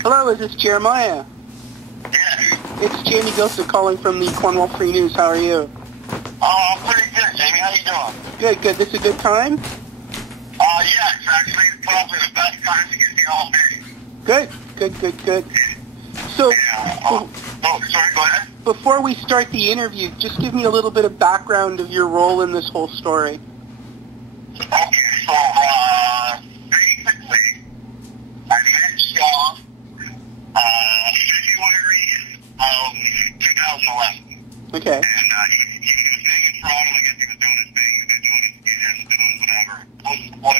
Hello, is this Jeremiah? Yes. It's Jamie Gilson calling from the Cornwall Free News. How are you? I'm pretty good, Jamie. How you doing? Good, good. This a good time? Yeah, it's actually probably the best time to get me all day. Good, good, good, good. So, Yeah. Sorry, go ahead. Before we start the interview, just give me a little bit of background of your role in this whole story. Okay, so, basically, I met Shah, February of 2011. Okay. And, he was staying in Toronto. I guess he was doing his thing. He was doing his skin, doing whatever.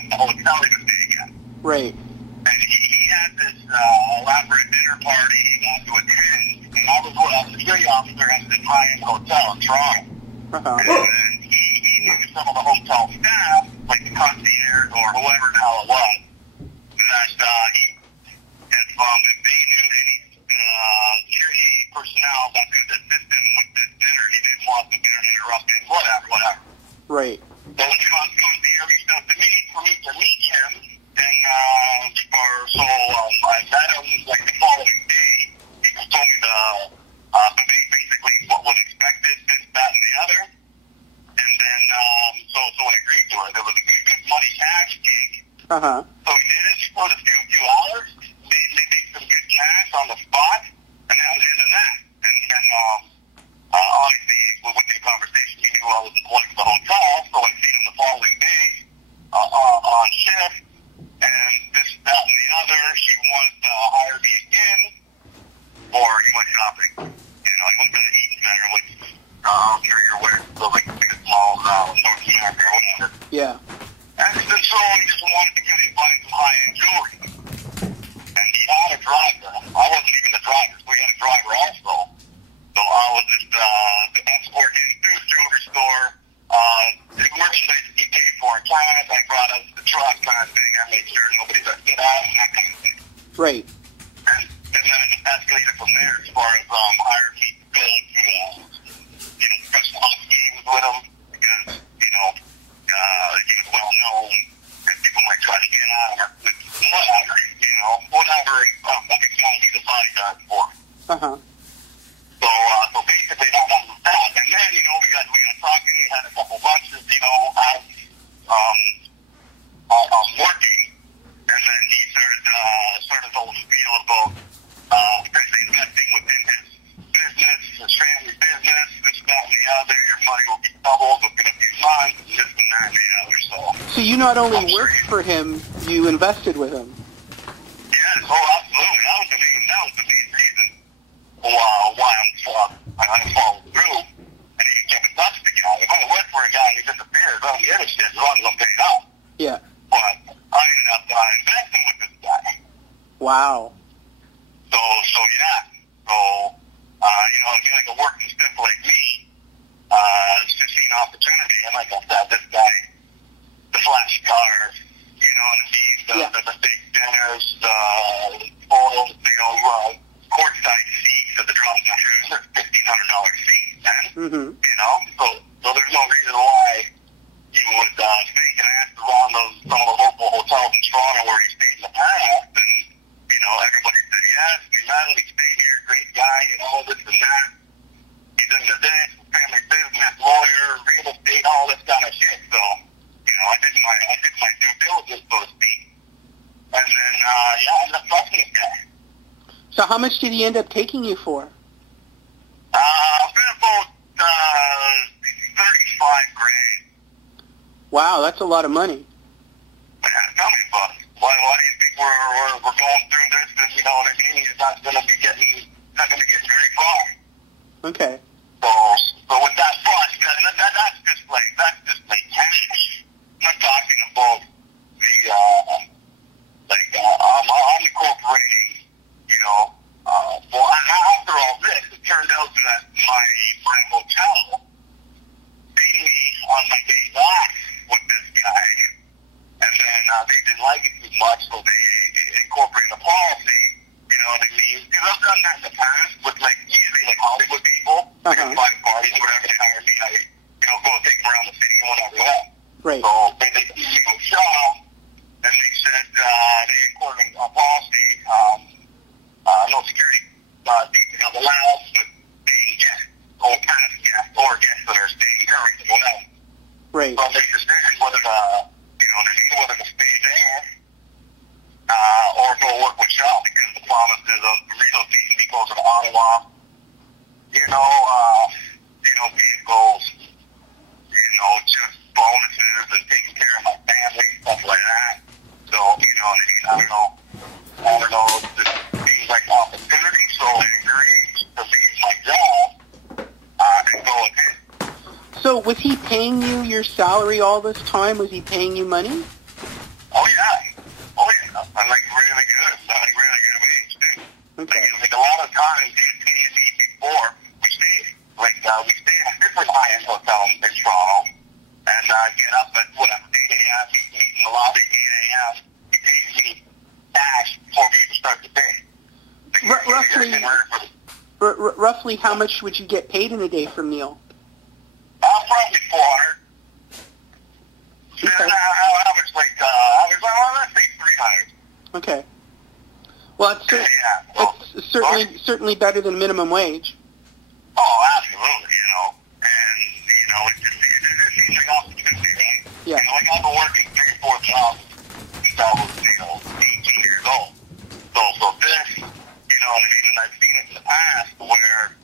The hotel he was staying at. Right. And he had this, elaborate dinner party he wanted to attend. And I was a security officer at this high-end hotel in Toronto. Uh-huh. And he knew some of the hotel staff, like the concierge or whoever the hell it was, that if they knew any security personnel that could assist him with this dinner, he didn't want the dinner interrupted, whatever. Right. So the concierge reached out to me for me to meet him, and I met him like the following day. He told me basically what was expected, this, that, and the other. And then, so I agreed to it. It was a good money cash gig. Uh-huh. So we did it for a few hours. They made some good cash on the spot, and that was the end of that. And obviously, with the conversation, he knew I was employed for the hotel, so I seen him the following day on shift, and this, that, and the other. He wanted to hire me again, or he went shopping. You know, he went to the eating center, which I'm sure you're aware, so like the biggest malls out in North America or whatever. Yeah. And so he just wanted to get him buying some high-end jewelry. And he had a driver. I wasn't even the driver, so he had a driver also. So I was just escort him through the jewelry store. The merchandise he paid for in cash, I brought up the truck kind of thing. I made sure nobody got get out and that kind of thing. Right. And then it escalated from there as far as hired me to go to special hockey games with him because, he was well known and people might try to get at him or whatever he's a bodyguard for. Uh-huh. So basically that was that. And then, we got talking, we had a couple lunches, as I was working, and then he started the whole spiel about potentially investing within his business, his family business, this, that, and the other. Your money will be doubled within a few months, this and that and the other. So you not only worked for him, you invested with him. Yes, absolutely. That was the main reason why I'm following through. And he kept in touch with the guy. If I worked for a guy who disappears, I don't give a shit as long as I'm paid out. Yeah. But I ended up investing with this guy. Wow. So yeah. So, like a working stiff like me, it's just an opportunity. And like I said, this guy, the flash cars, the big dinners, photos, courtside seats at the drama center, $1,500 seats, man. Mm-hmm. So there's no reason why you would think, and I asked around some of the local hotels in Toronto where he stayed in the past, and, everybody said, yes, we met him, he stayed here, great guy, this and that. He's into this, family business, lawyer, real estate, all this kind of shit. So, I did my due diligence, so to speak. And then, I ended up trusting this guy. So how much did he end up taking you for? About $35,000. Wow, that's a lot of money. Yeah, tell me about it. Why do you think we're going through this? And you know what I mean? You're not going to be getting very far. Okay. So with that fun, that's just like cash. I'm not talking about I'm incorporating, after all this, it turned out that my hotel paid me on my days off with this guy, and then they didn't like it too much, so they incorporated a policy, you know what I mean? Because I've done that in the past with, usually, Hollywood people, uh-huh. Five parties, whatever, they hire me, I, go take them around the city, whatever, yeah. Right. So they go vehicles, just bonuses and taking care of my family, stuff like that. So, I don't know, this seems like opportunity, so I agreed to leave my job and go ahead. So was he paying you your salary all this time? Was he paying you money? Oh, yeah. I'm really good. Really good wage, too. Okay. Like a lot of times he was paying me before we stayed. We stayed in a different high-end hotel in Toronto. And get up at, 8 a.m., meet in the lobby at 8 a.m. He pays me cash before we even start the day. Roughly how much would you get paid in a day from Neil? Probably 400. Okay. Let's say 300. Okay. Well, it's certainly better than minimum wage. Oh, absolutely, And, it just seems like opportunity, right? Yeah. I've been working 3 or 4 jobs since I was, 18 years old. So this, and I've seen it in the past where,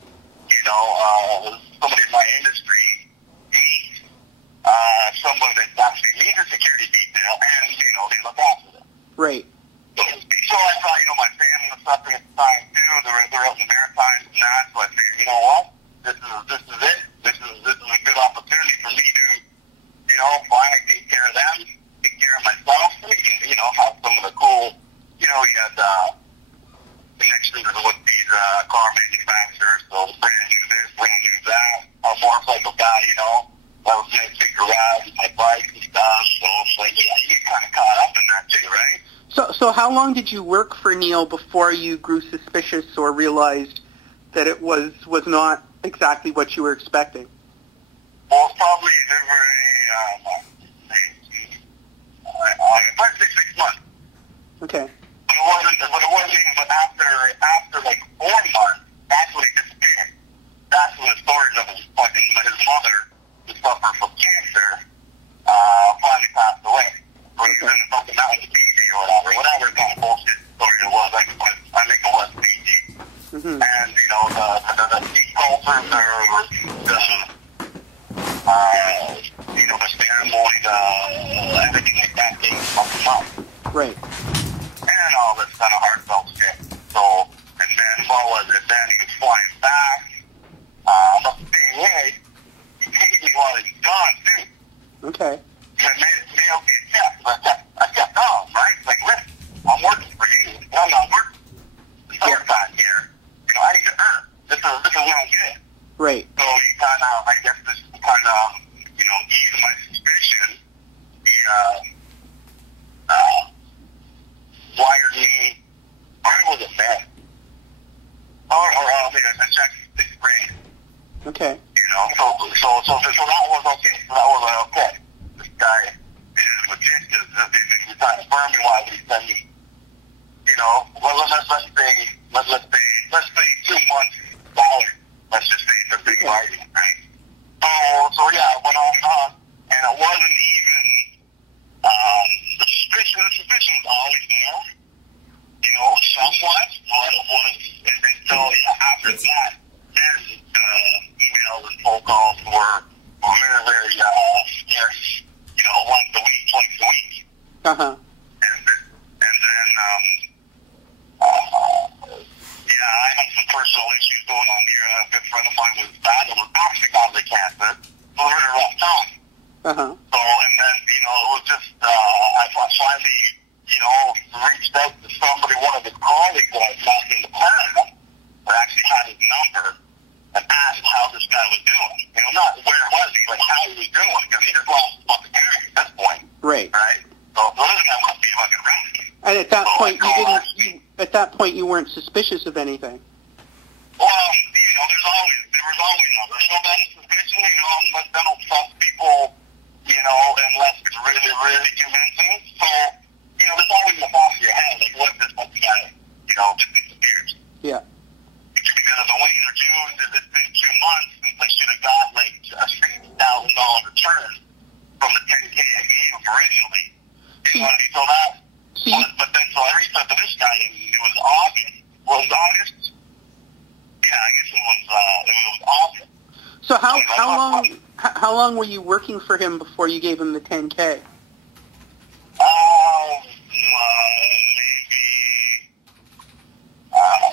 somebody in my industry needs someone that actually needs a security detail and, they look after them. Right. So I thought, my family was suffering at the time, too. They're out in the Maritimes and that. So I figured, you know what? This is it. This is a good opportunity for me to, finally take care of them, take care of myself, and, have some of the cool, he had connections with these car manufacturers, so brand new this, brand new that. I'm a motorcycle guy, that was nice to garage my bike and stuff, so it's like, yeah, you get kind of caught up in that too, right? So how long did you work for Neil before you grew suspicious or realized that it was not exactly what you were expecting? Well, it's probably I'd say 6 months. Okay. But it wasn't even, but after 4 months, that's when he disappeared. That's when the stories of his mother, who suffered from cancer, finally passed away. So he was in the fucking mountains of PG or whatever kind of bullshit story it was. I think it was PG. Mm-hmm. And, the cultures the ceremony, everything like that came from the mouth. Right. And all this kind of heartfelt shit. So, and then what was it? Then he was flying back. But the same way, he paid me while he was gone, too. Okay. And mailed me a check. I kept on, right? Like, listen, I'm working for you. I'm not working. It's overtime here. I need to earn. This is what I'm getting. Right. So he kind of, I guess this kind of, eased my suspicion. He, wired me, where was it, man? A check 6 grand. Okay. So that was okay. Okay. This guy is legit. He's trying to burn me while he sent me, let's say 2 months salary. Let's just say the big margin, right? So yeah, I went on, and it wasn't even, the suspicion was always there, somewhat, but it was, until after that, then emails and phone calls were very, very scarce, once a week. Uh-huh. And then, I had some personal issues going on here. A good friend of mine was actually godly cancer. It was a really rough time. Uh-huh. So, and then, it was just, I finally, reached out to somebody, one of his colleagues that I met in the Canada, that actually had his number, and asked how this guy was doing. Not where was he, but how he was doing, because he just lost his fucking hearing at this point. Right. Right? So, this guy must be fucking rescue. And at that point you weren't suspicious of anything. Well, there was always nobody suspicious, but I don't trust people, unless it's really, really convincing. So, there's always in the back of your head, like, what if this fucking guy, just disappears? Yeah. Because of the way they're doing, it's been 2 months since I should have got, like, a $60,000 return from the $10K I gave him originally. So that, but then, so I reached out to this guy, and it was August. Well, it was August? Yeah, I guess it was So how long were you working for him before you gave him the 10K? Maybe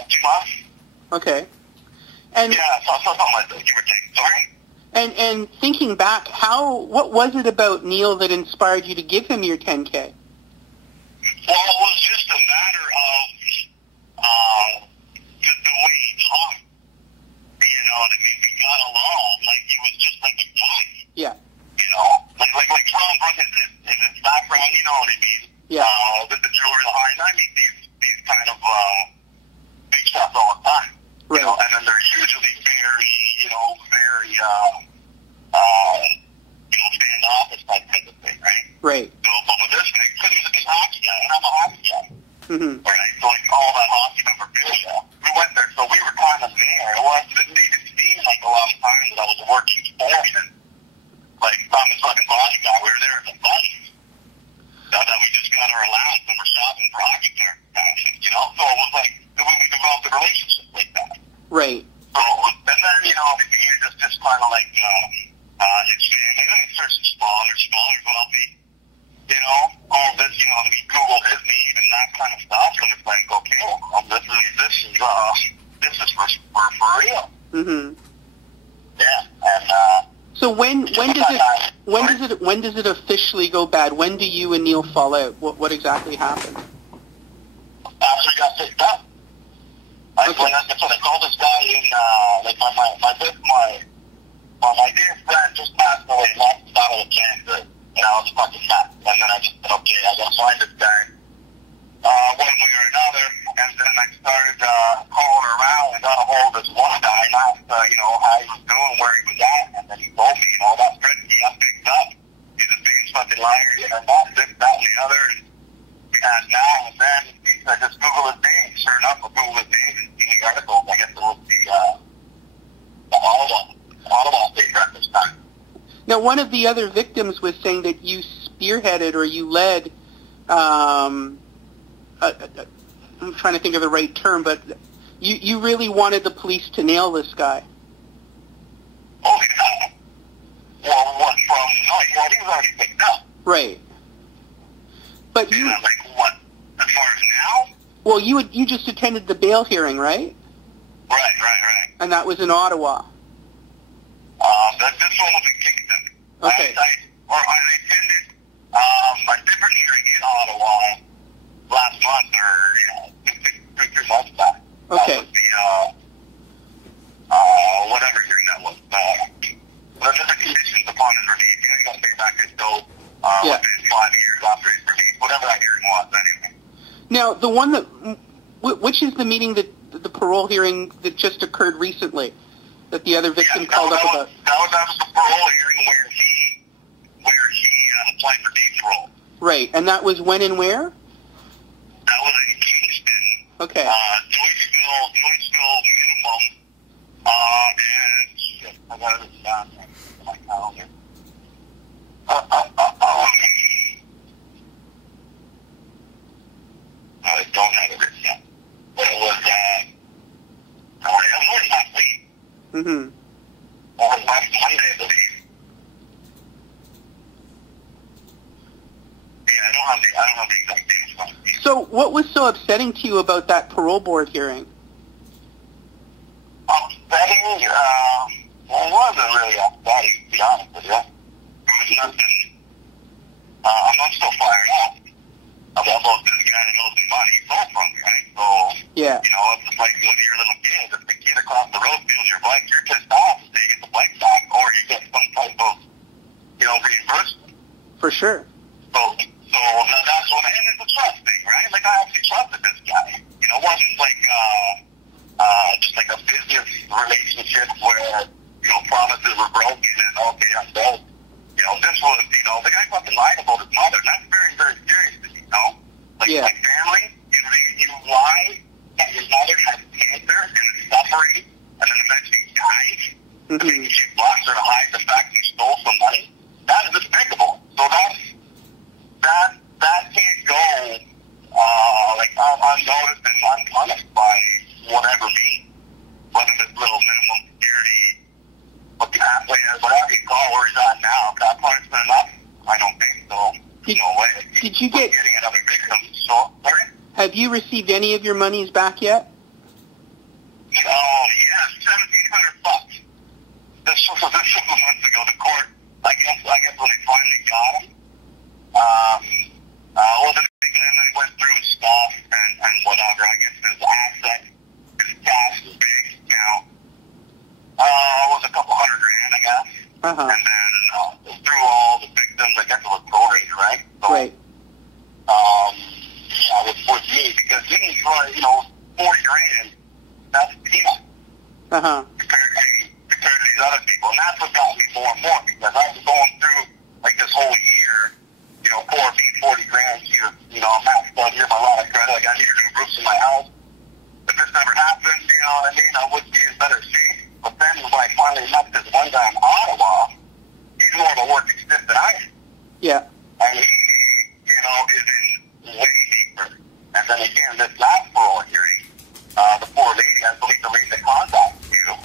2 months. Okay. And yeah, something like that. You were taking. Sorry. And thinking back, what was it about Neil that inspired you to give him your 10K? Well, it was just a matter of just the way he talked. You know what I mean? We got along like he was just like a guy. Yeah. You know, like Tom brought his background. You know what I mean? Yeah. The jewelry, the high. I mean, these kind of big stuff all the time. Right. You know, and then they're usually very standoffish type of thing, right? Right. So, but with this guy, because he's a big hockey guy, and I'm a hockey guy. Mm-hmm. Right? So, like, all that hockey memorabilia, we went there, so we were kind of there. It didn't seem like a lot of times that I was working for him. Like, I'm his fucking body guy, we were there as a buddy. That we just got our allowance and we're shopping for hockey gear, you know? So it was like, we developed a relationship like that. Right. So, and then, you know, just kind of like, his family, and it's sort of smaller, wealthy, you know, all this, you know, we Google his name and that kind of stuff, and it's like, okay, well, this is for real. Mm-hmm. Yeah, and, so when does it officially go bad? When do you and Neil fall out? What exactly happened? After we got picked up. Okay. That's when I called this guy in, like my dear friend just passed away, lost his battle with cancer, and I was fucking nuts. And then I just said, okay, I gotta find this guy, one way or another. And then I started calling around and got a hold of this one guy and asked, you know, how he was doing, where he was at, and then he told me, you know, that's great, he got picked up. He's the biggest fucking liar, you know, this, that, and the other. And we had now, and then I just Google his name. Sure enough, I Google his name and see the articles. I guess it was the Ottawa State Records time. Now, one of the other victims was saying that you spearheaded or you led, I'm trying to think of the right term, but you really wanted the police to nail this guy. Oh, yeah. Well, what from, he was already picked up. Right. But you... like, what, as far as now? Well, you just attended the bail hearing, right? Right. And that was in Ottawa. This one was in Kingston. Okay. I attended a different hearing in Ottawa last month, or 2 months back. Okay. That was the, whatever hearing that was. The conditions upon his release. You know, you got to pay back his dope within 5 years after his release. Whatever that hearing was, anyway. Now, the one that, which is the meeting that, the parole hearing that just occurred recently, that the other victim called up about? That was the parole hearing where he applied for day parole. Right, and that was when and where? That was in Kingston. Okay. Joyceville minimum. And shit, I got it down on my calendar. I don't have it written down. But it was, it was last week. Mm-hmm. Or last Monday, I believe. Yeah, I don't have the exact dates on me. So what was so upsetting to you about that parole board hearing? Upsetting? Well, it wasn't really upsetting, to be honest with you. It was nothing. I'm still fired up about this guy that knows the money he stole from me, right? So, Yeah. you know, it's just like when you're a little kid, if the kid across the road steals your bike, you're pissed off until you get the bike back, or you get some type of, you know, reimbursement. For sure. So that's what, and it's a trust thing, right? Like, I actually trusted this guy. You know, it wasn't like, just like a business relationship where, you know, promises were broken and, okay, I'm dead. You know, this was, you know, the guy fucking lied about his mother. That's very, very serious to me, you know? Like, Yeah. my family, you lie that your mother has cancer and is suffering, and then eventually dies. Mm-hmm. I mean, she wants her to hide the fact that you stole some money. That is despicable. So that can't go, like, unnoticed and unpunished by whatever means. Whether it's little minimum security, looking Did you get... getting another victim. So, sorry? Have you received any of your monies back yet? Oh, yeah, $1,700. This was a couple months ago. The court, I guess when they finally got him, wasn't a big, and then he went through his stuff and whatever. I guess his asset, his cash was big, you know. It was a couple $100,000, I guess. Uh-huh. And then through all the victims, I guess it was prorated, right? So, right. Yeah, with me, because me, you know, $40,000, that's peanuts. Uh-huh. Compared to these other people. And that's what got me more and more, because I was going through, like, this whole year, you know, $40,000 here, you know, I'm maxed out here, my line of credit, like, I need to do roofs in my house. If this never happened, you know what I mean, I would be in better shape. But then when I finally met this one guy in Ottawa, he's more of a working stiff than I am. Yeah. And he, you know, is in way deeper. And then again, this last parole hearing, the poor lady, I believe the lady that contacted you,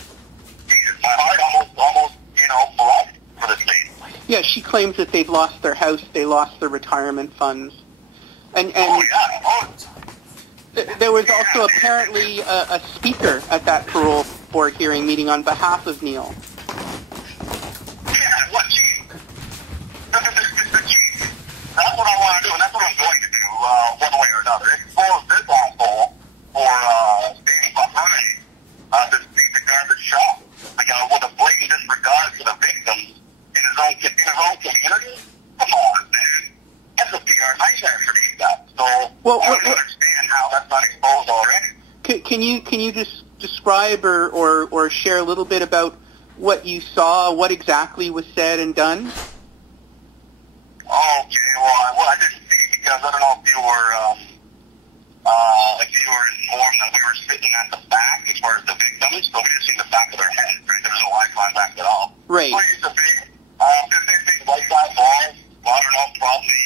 Jesus, my heart almost, you know, blessed for this lady. Yeah, she claims that they've lost their house, they lost their retirement funds. And Oh, yeah. there was also apparently a speaker at that parole board hearing meeting on behalf of Neil. Yeah, what, gee? That's what I want to do, and that's what I'm going to do, one way or another. Expose this asshole for standing behind this piece of garbage shop. Like, with a blatant disregard for the victims in his own community. Come on, man. That's a PR nightmare for these guys. So, Well, I don't understand how that's not exposed already. Can you just describe or share a little bit about what you saw, what exactly was said and done? Okay, well, I didn't see, because I don't know if you were, informed that we were sitting at the back as far as the victims, so we just seen the back of their head, right? There was no eye contact at all. Right. So it's a big white guy balls, well, I don't know, probably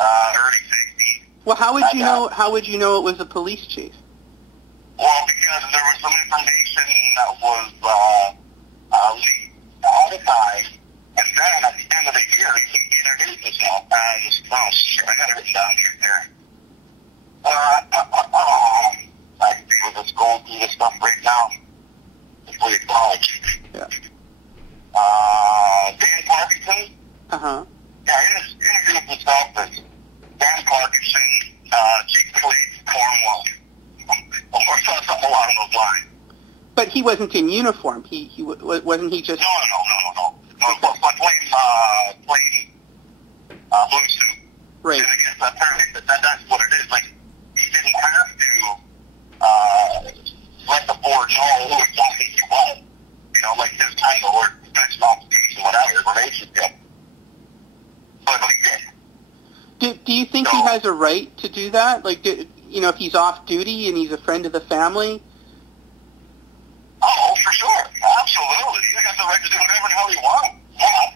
early 60s. Well, how would you know it was a police chief? Well, because there was some information that was leaked outside, and then at the end of the year, he introduced himself as, oh shit, I got it written down here. I think we're just going through this stuff right now. Before you college. Yeah. Dan Parkinson? Uh-huh. Yeah, he introduced himself as Dan Parkinson, Chief of Police, Cornwall. Or something along those lines. But he wasn't in uniform. Wasn't he just... No. But plain blue suit. Right. And I guess apparently that's what it is. Like, he didn't have to let the board know who exactly he was. You know, like his title or special occupation, whatever, relationship. But he did. Do you think he has a right to do that? Like, if he's off duty and he's a friend of the family? Oh, for sure. Absolutely. He's got the right to do whatever the hell he wants. But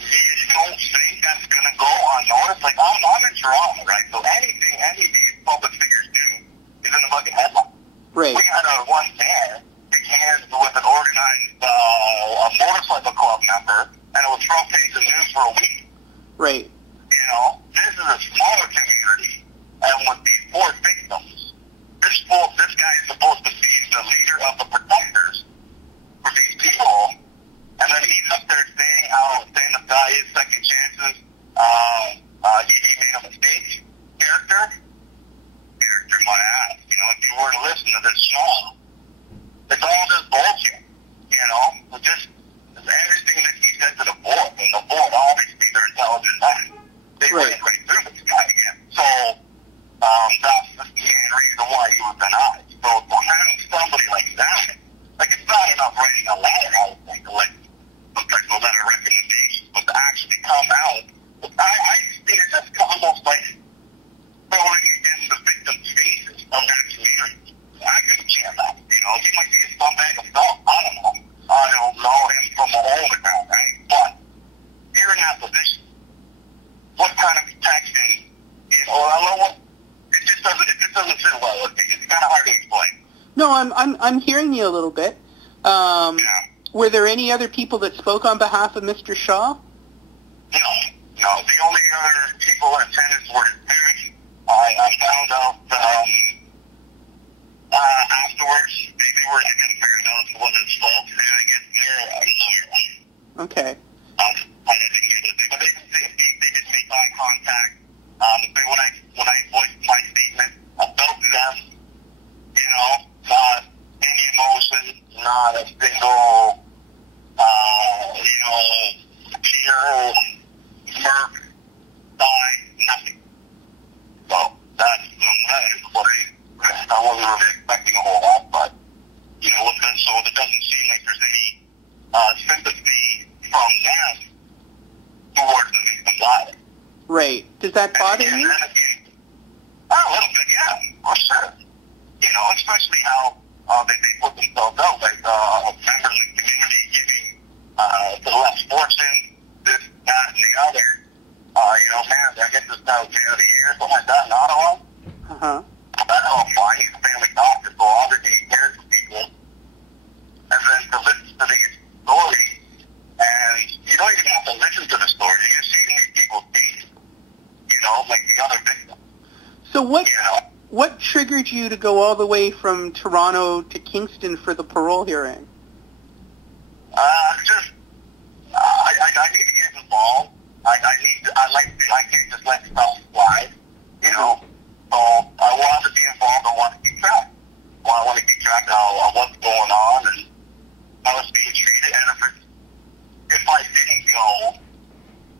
you don't think that's going to go unnoticed? Like, I'm in Toronto, right? So anything any of these public figures do is in the fucking headline. Right. We had one man big hands with an organized a motorcycle club member, and it was front page of news for a week. Right. You know, this is a smaller community, and with these poor victims, this guy is supposed to be the leader of the protectors for these people, and then he's up there saying how stand-up guy is, second chances, he made a mistake. Character my ass. You know, if you were to listen to this song, it's all just bullshit. You know, just everything that he said to the board, and the board, obviously, they're intelligent men. They went right through this guy again. So, that's the main reason why he was denied. So, to have somebody like that, like, it's not enough writing a letter, I would think, like, some type of letter recommendation, but to actually come out, I see it as almost like throwing it in the victim's faces of that community. I couldn't chance that, you know, he might be a scumbag himself, I don't know. I don't know him from a hole in the ground, right? But, you're in that position. What kind of protection, you know, I don't know what, it just doesn't fit well. It's kind of hard to explain. No, I'm hearing you a little bit. Yeah. Were there any other people that spoke on behalf of Mr. Shaw? No. No, the only other people in attendance were his parents. I found out afterwards they were going to figure it out if it wasn't his fault, and I guess they're Okay. I didn't get it, but they did make eye contact. When I voiced my statement about them, you know, not any emotion, not a single, you know, tear, smirk, sigh, nothing. So that is what I wasn't really expecting a whole lot, but, you know, so it doesn't seem like there's any sympathy from them towards the victim's life. Right. Does that bother you? A little bit, yeah, for sure. You know, especially how they put themselves out, like members of the community giving the less fortune, this, that, and the other. You know, man, I guess this guy was man of the year, something like that in Ottawa. Uh-huh. That's all fine. He's a family doctor, so obviously he cares for people. And then to listen to these stories, and you don't even have to listen to the story. You see these people's feet, you know, like the other victims. So what You know, what triggered you to go all the way from Toronto to Kingston for the parole hearing? just I need to get involved. I can't just let stuff slide, you know. So I want to be involved. I want to keep track. I want to keep track of what's going on and how it's being treated. And if I didn't go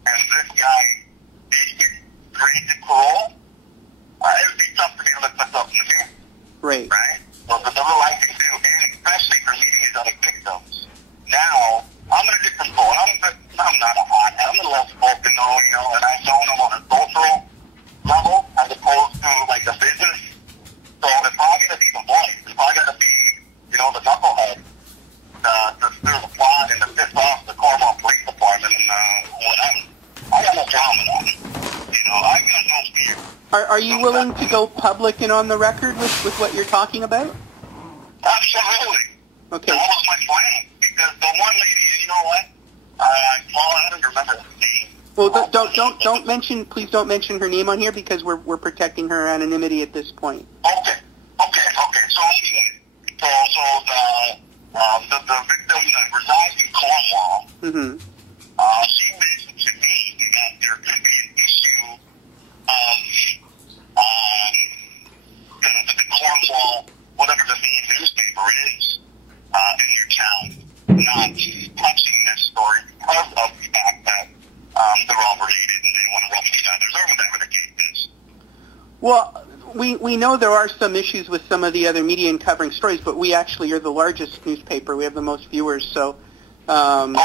and this guy did get granted parole, it would be tough for me to look myself in the mirror. Right. Right? So the little I can do, and especially for meeting these other victims. Now, I'm in a different boat. I'm not a hot head. I'm a little spoken, you know, and I've known him on a social level as opposed to like a business. So if I got to be the voice, if I got to be, you know, the knucklehead to stir the plot and to piss off the Cornwall Police Department and whatever, I got no problem with that. You know, I got no fear. Are you willing to go public and on the record with what you're talking about? Absolutely. Okay. That was my plan. Because the one lady, you know what? I don't remember the name. Well, don't mention. Please don't mention her name on here because we're protecting her anonymity at this point. Okay. So anyway, the victim that resides in Cornwall, Mm-hmm. she mentioned to me that there could be an issue of the Cornwall, whatever the main newspaper is in your town, not touching this story because of the fact that they're all related and they want to rub each other's or whatever the case is. Well, we know there are some issues with some of the other media in covering stories, but we actually are the largest newspaper. We have the most viewers, so. Excellent.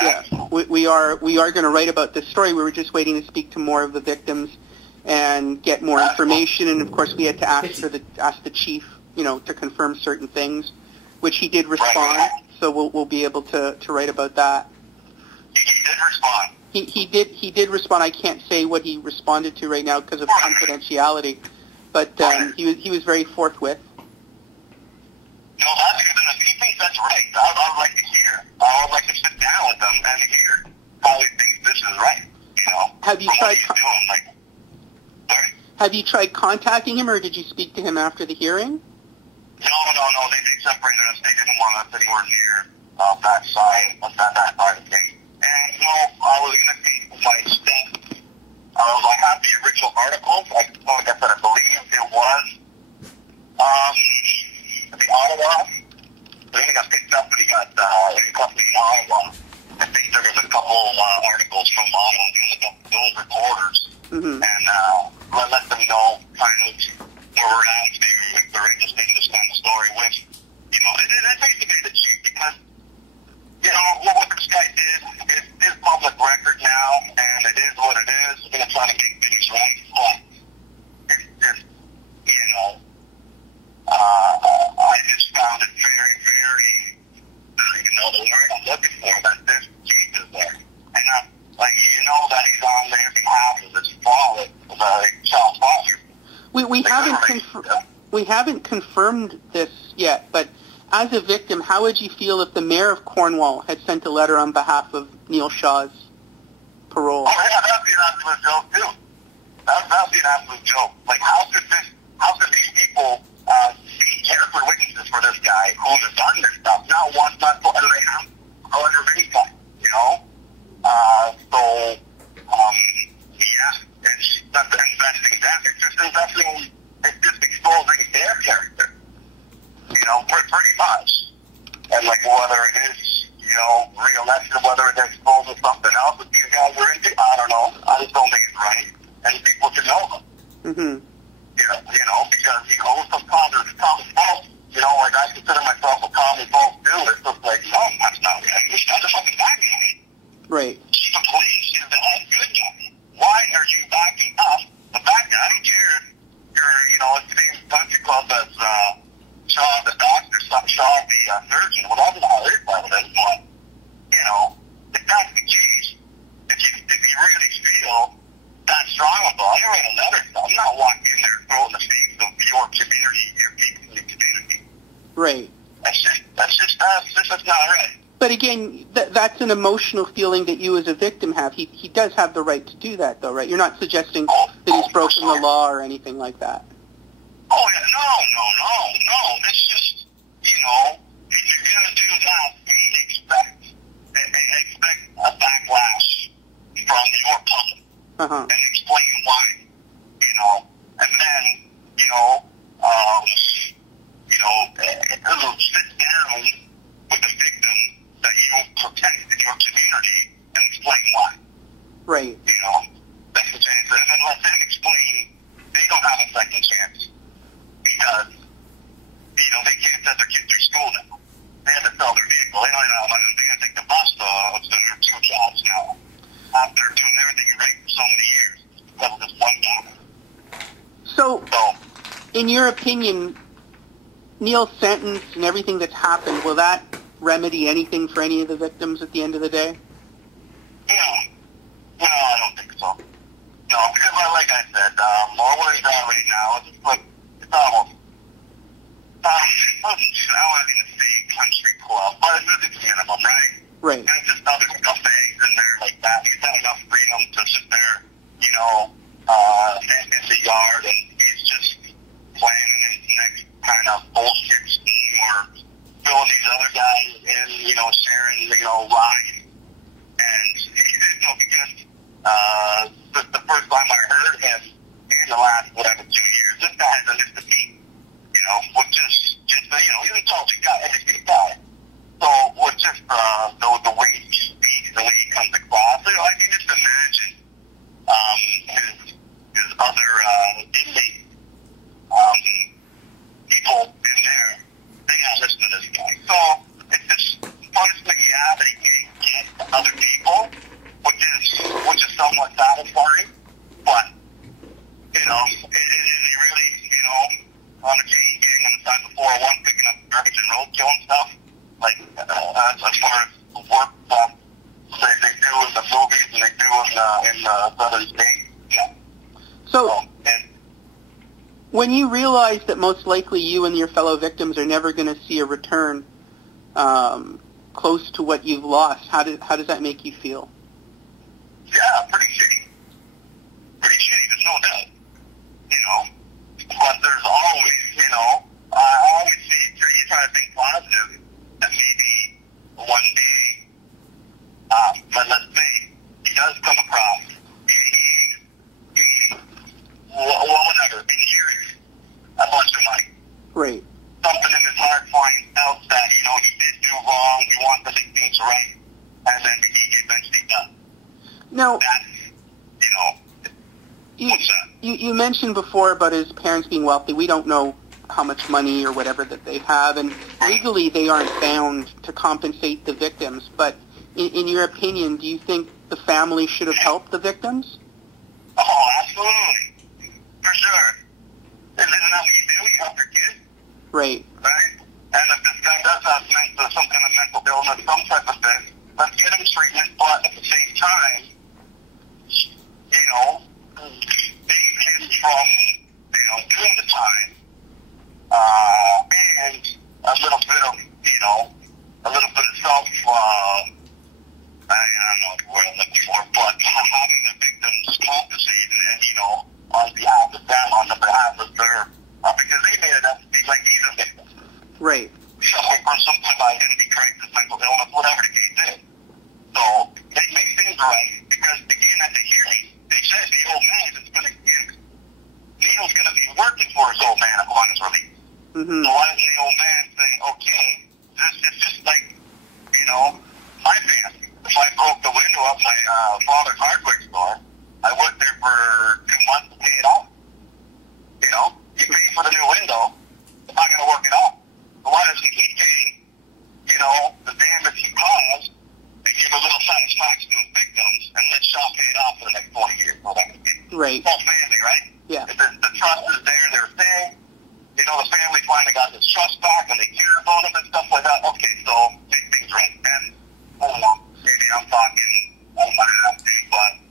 Yeah, we are going to write about this story. We were just waiting to speak to more of the victims and get more information, and of course we had to ask the chief, you know, to confirm certain things, which he did respond. Right. So we'll be able to write about that. He did respond. He did respond. I can't say what he responded to right now because of confidentiality, but he was very forthwith. No, that's good enough. He thinks that's right. I would like to hear. I would like to sit down with him and hear how he thinks this is right. You know, Have you tried? Sorry? Have you tried contacting him, or did you speak to him after the hearing? No. They separated us. They didn't want us anywhere near that side of the thing. And I was going to take my step. I have the original article. Like I said, I believe it was the Ottawa. Then he got picked up, but he got in Ottawa. I think there was a couple articles from Ottawa and those reporters, and let them know kind of where we're at if they're interested in this kind of story. Which, you know, it basically the chief because, you know, what this guy did is public record now, and it is what it is. We're going to try to make things right, but it's just, you know, I just found it very, very, you know, the word I'm looking for, that this chief is there. And like, you know that he's on their behalf of this fraud, the child foster. We haven't confirmed this yet, but as a victim, how would you feel if the mayor of Cornwall had sent a letter on behalf of Neil Shah's parole. Oh yeah, that'd be an absolute joke too. That'd be an absolute joke. Like, how could these people be careful witnesses for this guy who's done this stuff? Not once, not twice, like, however many times, you know? Yeah, it's not investing them. It's just investing. It's just exposing their character. You know, pretty much. And like, whether it is, you know, re-election, whether it's exposing something else that these guys are into, I don't know. I just don't think it's right. And people should know them. Mm-hmm. You know, because, you know, sometimes there's common fault. You know, like, I consider myself a common fault too. It's just like, no, that's not right. This guy's a fucking bad guy. Right. Chief of police is the head good guy. Why are you backing up the bad guy? I don't care if you're, you know, in today's country club as Shah the doctor, Shah the surgeon. Well, I don't know how his level is, but, you know, if that's the case, if you really feel that strong about it, write a letter. I'm not walking in there throwing the face of your community, your people in the community. Right. That's just not right. But again, that's an emotional feeling that you as a victim have. He does have the right to do that, though, right? You're not suggesting that he's broken the law or anything like that. Oh, yeah, no. It's just, you know, if you're going to do that, expect a backlash from your public. Uh-huh. And explain why, you know, and then, sit down with the victim that you protect in your community and explain why. Right. You know, second chance, and then let them explain they don't have a second chance because, you know, they can't send their kids through school now. They have to sell their vehicle. They don't have money. They're going to take the bus to their 2 jobs now. After doing everything right for so many years, level just one job. So, in your opinion, Neil's sentence and everything that's happened, will that remedy anything for any of the victims at the end of the day? No, I don't think so. No, because like I said, where he's at right now, it's just like, it's almost, I want to say country club, but it's minimum, right? Right. And it's just other scumbags in there like that. He's had enough freedom to sit there, you know, in the yard, and he's just planning his next kind of bullshit scheme or filling these other guys in, you know, sharing, you know, lies. And, you know, because the first time I heard him in the last, 2 years, this guy has a list of me, you know, with just you know, he's an intelligent guy, educated guy. So, with just the way he speaks, the way he comes across, you know, I can just imagine his other inmates, people in there, they gotta listen to this guy. So, it's just punishment, yeah, that he can't get to other people, which is somewhat satisfying, but, you know, is he really, you know, on a chain gang on the side of the 401 picking up garbage and roadkill and stuff? Like, as far as the work stuff they do in the movies and they do in the southern states, yeah. So, when you realize that most likely you and your fellow victims are never going to see a return close to what you've lost, how does that make you feel? Yeah, pretty shitty. There's no doubt. You know, but there's always, you know, I always see, you try to think positive, that maybe one day, but let's say, he does come across, whatever, he hears a bunch of money. Right. Something in his heart finds out that, you know, he did do wrong, he wants to make things right, and then he eventually does. Now, that's, you know, what's that? You mentioned before about his parents being wealthy. We don't know how much money or whatever that they have, and legally they aren't bound to compensate the victims. But in your opinion, do you think the family should have helped the victims? Oh, absolutely. For sure. Isn't that what you do? You help your kids. Right. Right? And if this guy does have some kind of mental illness, some type of thing, let's get him treatment, but at the same time, you know, save him from, you know, doing the time, and a little bit of, you know, a little bit of self, I don't know what I'm looking for, but know, my family. If I broke the window of my father's hardware store, I worked there for 2 months to pay it off. You know, you pay for the new window, I'm not going to work it off. But why doesn't he pay, you know, the damage he caused and give a little satisfaction to his victims and let Shaw pay it off for the next 20 years? Well, that could be Right. whole family, right? Yeah. If the trust is there, they're saying, you know, the family finally got his trust back and they care about him and stuff like that. Okay, so things right. And, I don't know, maybe I'm talking on my half too, but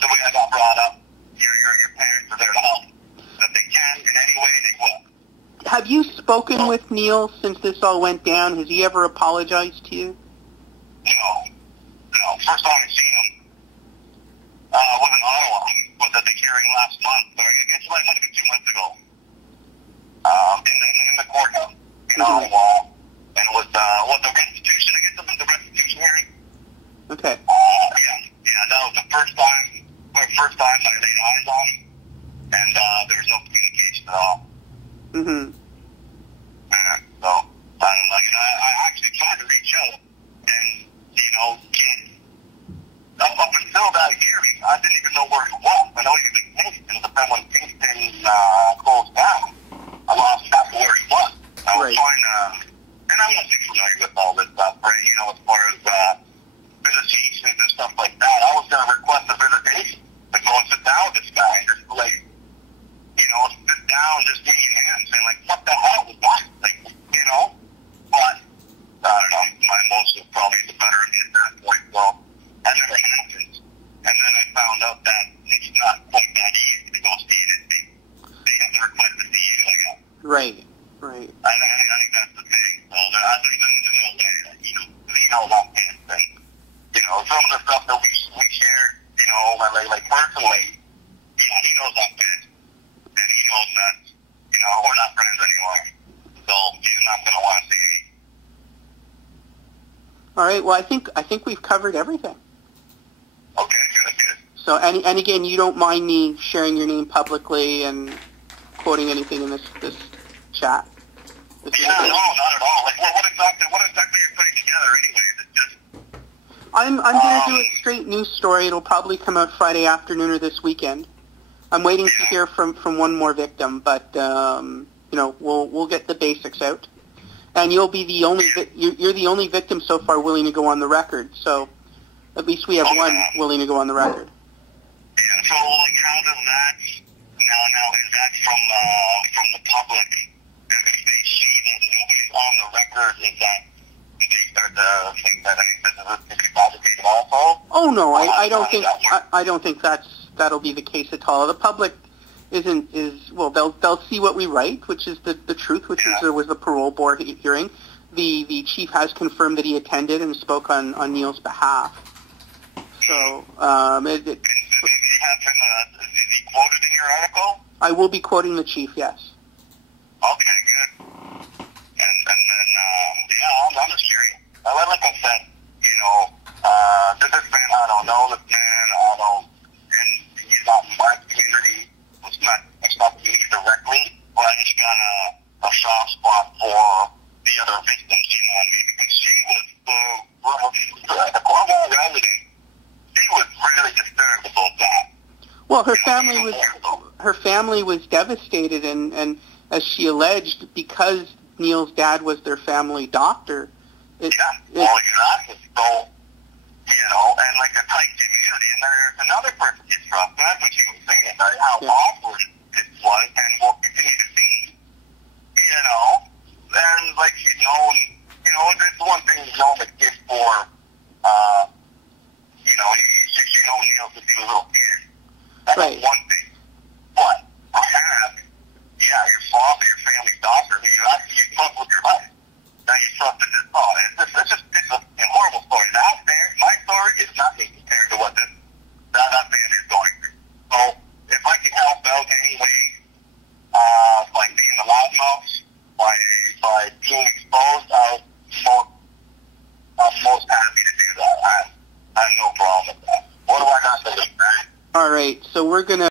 the way I got brought up, your parents are there to help. If they can in any way, they will. Have you spoken with Neil since this all went down? Has he ever apologized to you? No. First time I seen him was in Ottawa. Was at the hearing last month. Or I guess it might have been 2 months ago. In the courthouse in Ottawa. And it was the restitution. I guess it was the restitution hearing. Okay. Yeah, that was the first time I laid eyes on him. And there was no communication at all. Mm-hmm. Yeah, so, I don't know, I actually tried to reach out and, you know, get, up until that hearing, I didn't even know where he was. I know he was in Kingston, but then when Kingston closed down, I lost track of where he was. I was trying to, and I'm not too familiar with all this stuff, right, you know, as far as visitations and stuff like that. I was going to request a visitation to go and sit down with this guy and just, like, you know, sit down, just give me hands, and like, what the hell was that? Like, you know, but, I don't know, my emotions probably the better of me at that point, so that never happened. And then I found out that it's not quite that easy to go see it. They have to request to see you, I guess. Right. I think that's the thing. So, I think there's no way that, you know, he knows I'm pissed, and, you know, some of the stuff that we shared, you know, like personally, you know, he knows I'm pissed. And he knows that, you know, we're not friends anymore. So he's not going to want to see me. All right. Well, I think we've covered everything. Okay, good. So, and again, you don't mind me sharing your name publicly and quoting anything in this chat? Yeah, no, not at all. Like, what exactly are you putting together anyway? Is it just... I'm going to do a straight news story. It'll probably come out Friday afternoon or this weekend. I'm waiting to hear from one more victim, but you know, we'll get the basics out. And you'll be the only you're the only victim so far willing to go on the record. So at least we have one willing to go on the record. Yeah. So like, how does that now is that from the public? If they see that nobody's on the record, is that they start to think that this is fabricated also? Oh no, I don't think that'll be the case at all. The public well, they'll see what we write, which is the truth, which is there was the parole board hearing. The chief has confirmed that he attended and spoke on Neil's behalf. So Did you have him? Is he quoted in your article? I will be quoting the chief. Yes. Okay, good. And then I'm just curious. Like I said, you know, this man, I don't know this man. I don't. And he's not in my community. It's not me directly, but I just got a soft spot for the other victims, you know, because she was the Cornwall resident. She was really disturbed about that. Well, her family was devastated, and as she alleged, because Neil's dad was their family doctor. Exactly. So, you know, and like a tight community, and there's another person he's from. That's what she was saying, how awkward it was, and will continue to